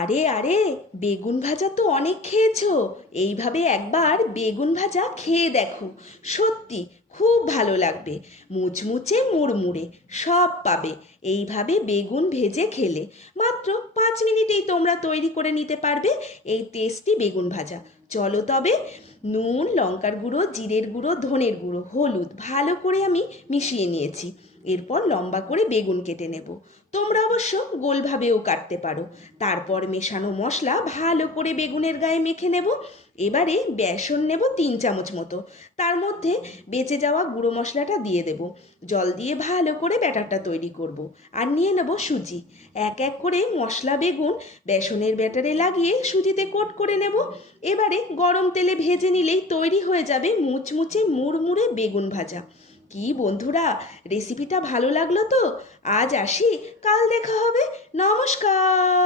আরে আরে, বেগুন ভাজা তো অনেক খেয়েছো। এইভাবে একবার বেগুন ভাজা খেয়ে দেখো, সত্যি খুব ভালো লাগবে। মুচমুচে মুড়মুড়ে সব পাবে। এইভাবে বেগুন ভেজে খেলে মাত্র 5 মিনিটেই তোমরা তৈরি করে নিতে পারবে এই টেস্টি বেগুন ভাজা। চলো তবে, নুন, লঙ্কার গুঁড়ো, জিরের গুঁড়ো, ধনের গুঁড়ো, হলুদ ভালো করে আমি মিশিয়ে নিয়েছি। এরপর লম্বা করে বেগুন কেটে নেব। তোমরা অবশ্য গোলভাবেও কাটতে পারো। তারপর মেশানো মশলা ভালো করে বেগুনের গায়ে মেখে নেব। এবারে বেসন নেব 3 চামচ মতো। তার মধ্যে বেঁচে যাওয়া গুঁড়ো মশলাটা দিয়ে দেব। জল দিয়ে ভালো করে ব্যাটারটা তৈরি করব। আর নিয়ে নেব সুজি। এক এক করে মশলা বেগুন বেসনের ব্যাটারে লাগিয়ে সুজিতে কোট করে নেব। এবারে গরম তেলে ভেজে নিলেই তৈরি হয়ে যাবে মুচমুচে মুড়মুড়ে বেগুন ভাজা। কি বন্ধুরা, রেসিপিটা ভালো লাগলো তো? আজ আসি, কাল দেখা হবে। নমস্কার।